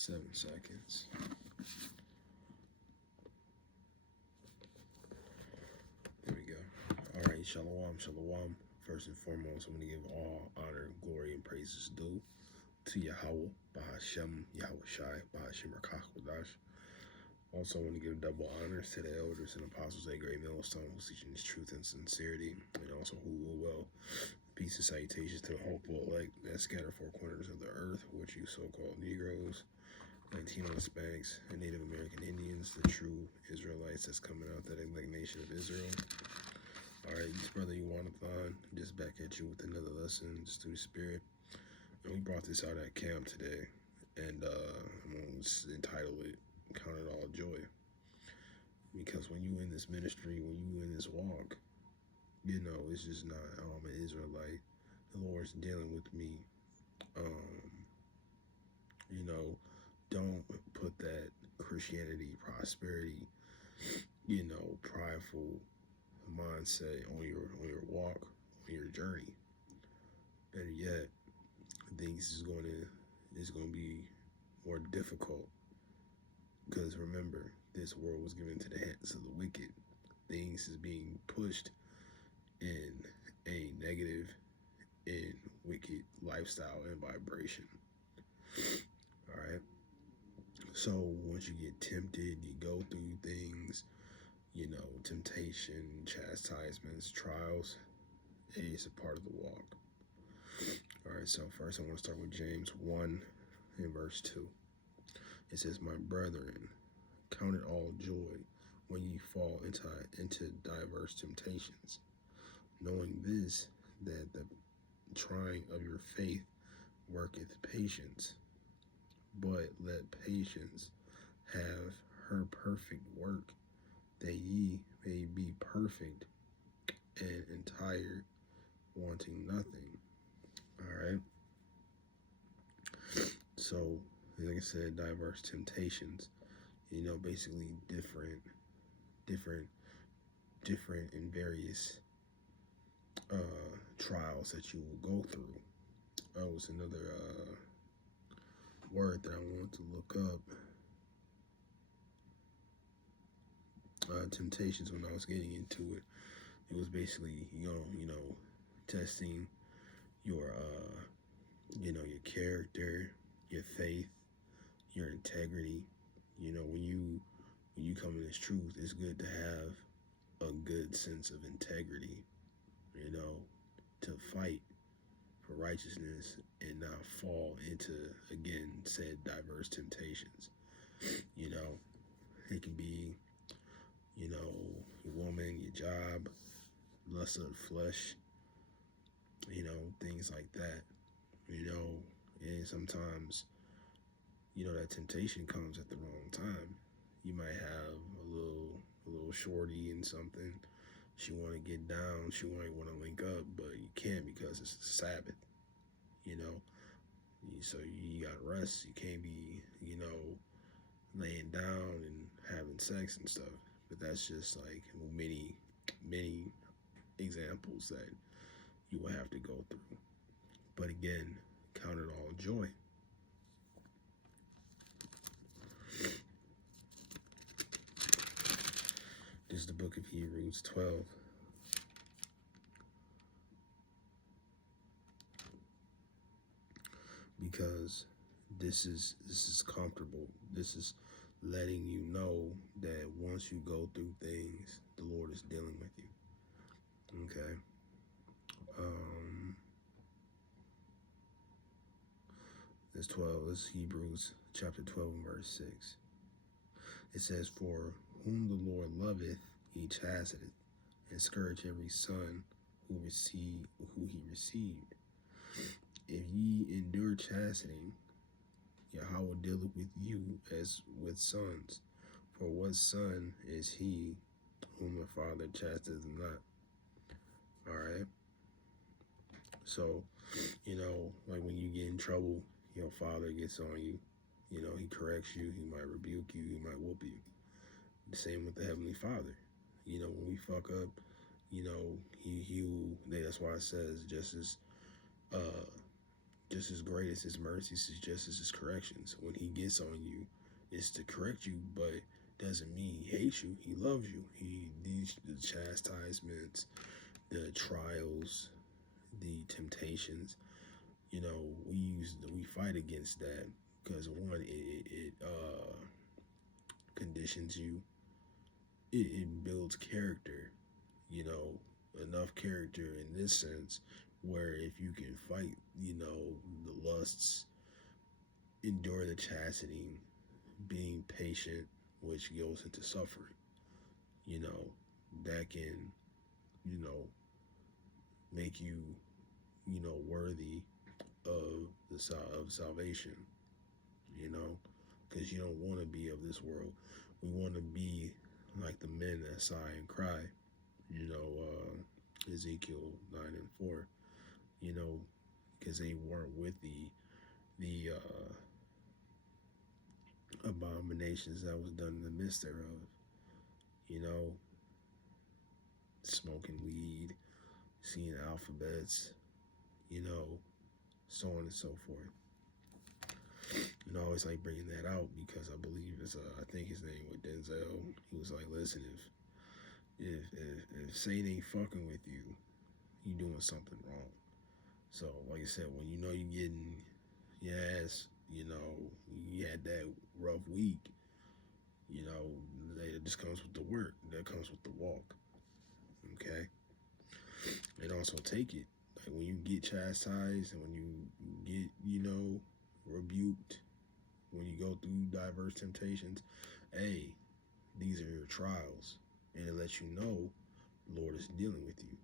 7 seconds. There we go. All right, shalom, shalom. First and foremost, I'm going to give all honor, glory, and praises due to Yahweh, Bahashem, Yahweh Shai, Bahashem Rakach. Also, I want to give double honors to the elders and apostles at Great Millstone who's teaching this truth and sincerity, and also who will well. Peace and salutations to the hopeful elect that scatter four corners of the earth, which you so-called Negroes, Latino Hispanics, and Native American Indians, the true Israelites that's coming out, that elect nation of Israel. All right, this brother Yuanathon, just back at you with another lesson, just through the spirit. And we brought this out at camp today, and I'm going to entitle it, Count It All Joy. Because when you in this ministry, when you in this walk, you know, it's just not, oh, I'm an Israelite. The Lord's dealing with me. You know, don't put that Christianity, prosperity, you know, prideful mindset on your walk, on your journey. Better yet, things is going to be more difficult. Because remember, this world was given to the hands of the wicked. Things is being pushed in a negative and wicked lifestyle and vibration. All right. So once you get tempted, you go through things, you know, temptation, chastisements, trials. It's a part of the walk. All right. So first, I want to start with James 1 and verse 2. It says, "My brethren, count it all joy when ye fall into diverse temptations, knowing this, that the trying of your faith worketh patience. But let patience have her perfect work, that ye may be perfect and entire, wanting nothing." All right. So, like I said, diverse temptations. You know, basically different and various trials that you will go through. Oh, it's another word that I wanted to look up. Temptations. When I was getting into it, it was basically you know, testing your you know, your character, your faith, your integrity. You know, when you come in this truth, it's good to have a good sense of integrity. You know, to fight for righteousness and not fall into, again, said diverse temptations. You know, it can be, you know, your woman, your job, lust of the flesh, you know, things like that. You know, and sometimes, you know, that temptation comes at the wrong time. You might have a little shorty and something. She want to get down. She might want to link up, but you can't because it's the Sabbath. You know, so you got to rest. You can't be, you know, laying down and having sex and stuff. But that's just like many examples that you will have to go through. But again, count it all joy. This is the book of Hebrews 12. Because this is comfortable. This is letting you know that once you go through things, the Lord is dealing with you. Okay. This 12 is Hebrews chapter 12 and verse 6. It says, "For whom the Lord loveth, he chasteneth, and scourge every son who he received. If ye endure chastening, Yahweh dealeth with you as with sons. For what son is he whom the Father chasteneth not?" All right. So, you know, like when you get in trouble, your father gets on you. You know, he corrects you. He might rebuke you. He might whoop you. The same with the Heavenly Father. You know, when we fuck up, you know, he will. That's why it says, just as just as great as his mercies is just as his corrections. When he gets on you, it's to correct you, but doesn't mean he hates you. He loves you. He needs the chastisements, the trials, the temptations. You know, we fight against that because one, it conditions you. It builds character. You know, enough character in this sense where if you can fight, you know, the lusts, endure the chastening, being patient, which goes into suffering, you know, that can, you know, make you, you know, worthy of of salvation, you know, because you don't want to be of this world. We want to be like the men that sigh and cry, you know, Ezekiel 9:4, you know, because they weren't with the abominations that was done in the midst thereof, you know, smoking weed, seeing alphabets, you know, so on and so forth. And I always like bringing that out because I believe I think his name was Denzel. He was like, listen, if Satan ain't fucking with you, you doing something wrong. So, like I said, when you know you're getting your ass, you know, you had that rough week, you know, it just comes with the work. That comes with the walk. Okay? And also take it. Like when you get chastised and when you get, you know, rebuked, when you go through diverse temptations, hey, these are your trials. And it lets you know the Lord is dealing with you.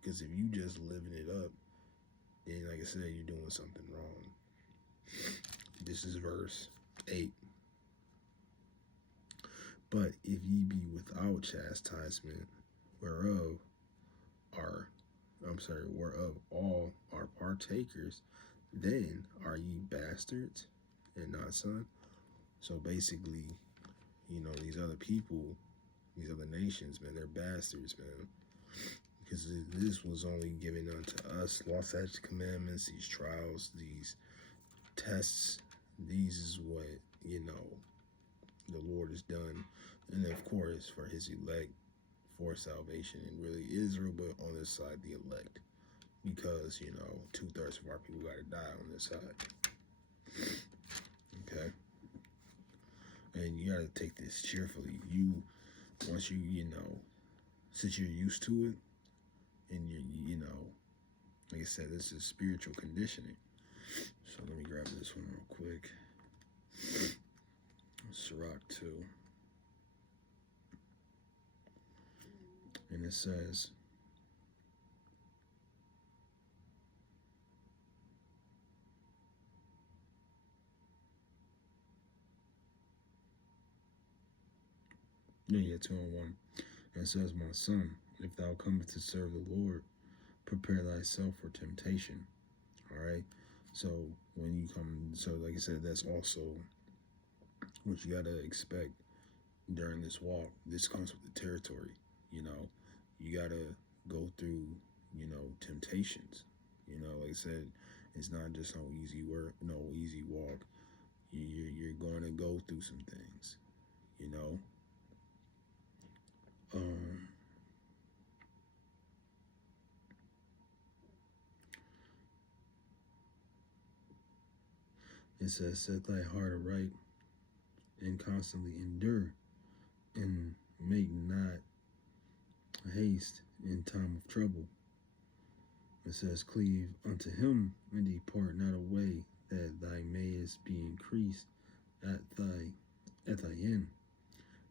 Because if you just living it up, then like I said, you're doing something wrong. This is verse 8. But if ye be without chastisement, whereof whereof all are partakers, then are ye bastards and not son. So basically, you know, these other people, these other nations, man, they're bastards, man. Because this was only given unto us, law, statutes, commandments, these trials, these tests. These is what, you know, the Lord has done. And of course, for his elect, for salvation, and really Israel, but on this side, the elect. Because, you know, 2/3 of our people got to die on this side. Okay? And you got to take this cheerfully. Once you know, since you're used to it, and you know, like I said, this is spiritual conditioning. So let me grab this one real quick. Sirach 2. And it says, yeah, 2:1. And it says, my son, if thou comest to serve the Lord, prepare thyself for temptation. All right. So when you come, so like I said, that's also what you got to expect during this walk. This comes with the territory. You know, you got to go through, you know, temptations. You know, like I said, it's not just no easy work, no easy walk. You're going to go through some things. You know. It says, set thy heart aright and constantly endure and make not haste in time of trouble. It says, cleave unto him and depart not away, that thy mayest be increased at thy end.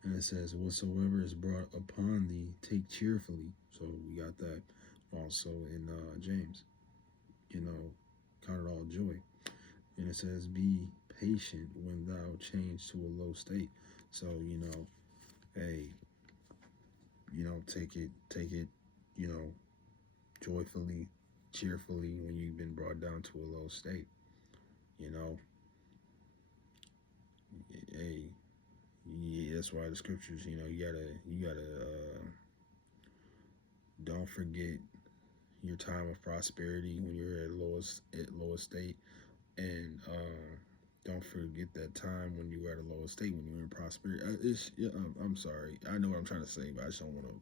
And it says, whatsoever is brought upon thee, take cheerfully. So we got that also in James. You know, count it all joy. And it says, be patient when thou change to a low state. So, you know, hey, you know, take it, you know, joyfully, cheerfully when you've been brought down to a low state. You know, hey, yeah, that's why the scriptures, you know, you gotta don't forget your time of prosperity when you're at lowest state. And don't forget that time when you were at a lower state, when you were in prosperity. I'm sorry. I know what I'm trying to say, but I just don't want to,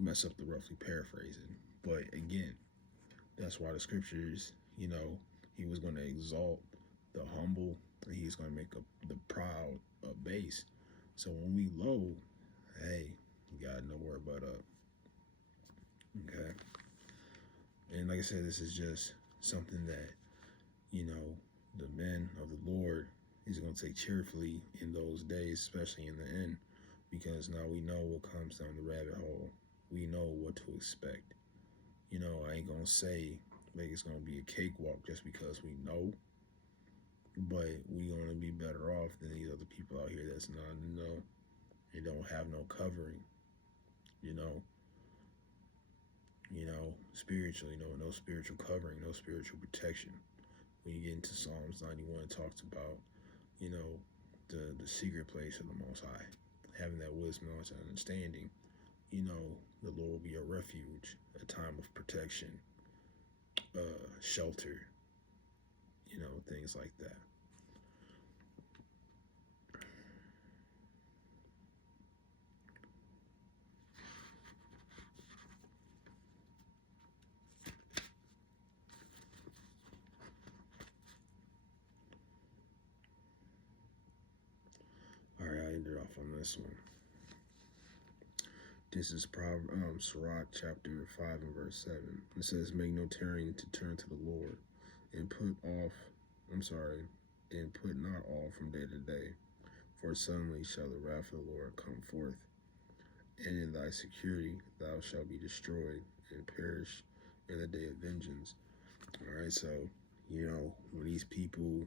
mess up the roughly paraphrasing. But again, that's why the scriptures, he was going to exalt the humble, and he's going to make the proud a base. So when we low, hey, God nowhere but up. Okay. And like I said, this is just something that, the men of the Lord is going to take cheerfully in those days, especially in the end, because now we know what comes down the rabbit hole. We know what to expect. I ain't going to say like it's going to be a cakewalk just because we know, but we going to be better off than these other people out here that's not in the know. They don't have no covering, you know, spiritually, no spiritual covering, no spiritual protection. When you get into Psalms 91, it talks about, the secret place of the Most High, having that wisdom, knowledge, and understanding. The Lord will be a refuge, a time of protection, shelter, things like that. All right, I ended off on this one. This is Sirach chapter 5 and verse 7. It says, make no tarrying to turn to the Lord, and put not off from day to day, for suddenly shall the wrath of the Lord come forth, and in thy security thou shalt be destroyed and perish in the day of vengeance. All right, so, when these people,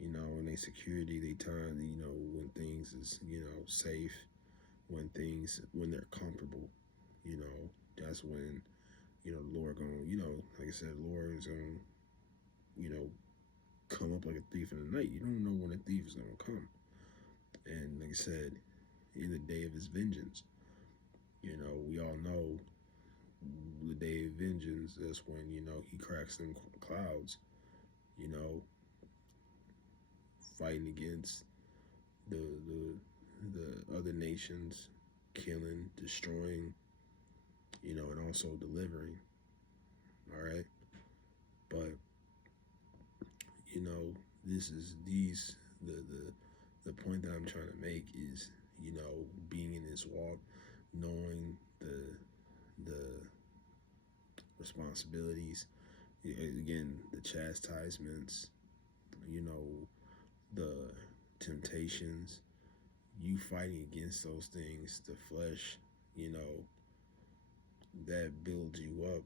in their security, they time, when things is, safe, when they're comfortable, that's when, the Lord gonna, like I said, the Lord is gonna, come up like a thief in the night. You don't know when a thief is gonna come. And like I said, in the day of his vengeance, we all know the day of vengeance. That's when, he cracks them clouds, fighting against the other nations, killing, destroying, and also delivering. All right, but this is the point that I'm trying to make is, being in this walk, knowing the responsibilities, again, the chastisements, the temptations, you fighting against those things, the flesh, that builds you up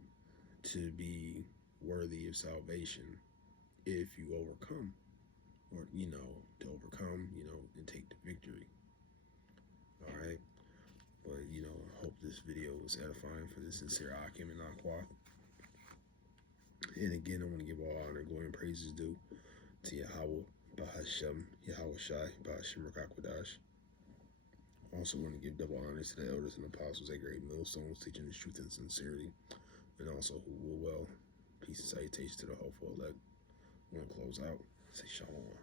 to be worthy of salvation if you overcome, or, to overcome, and take the victory. All right. But, I hope this video was edifying for the sincere Akim and Aqua. And again, I want to give all honor, glory, and praises due to Yahweh, Bahashem, Yahweh Shai, Bahashem Rakakwadash. Also want to give double honors to the elders and apostles at great millstones, teaching the truth and sincerity, and also who will well. Peace and salutation to the hopeful elect. I want to close out. Say shalom.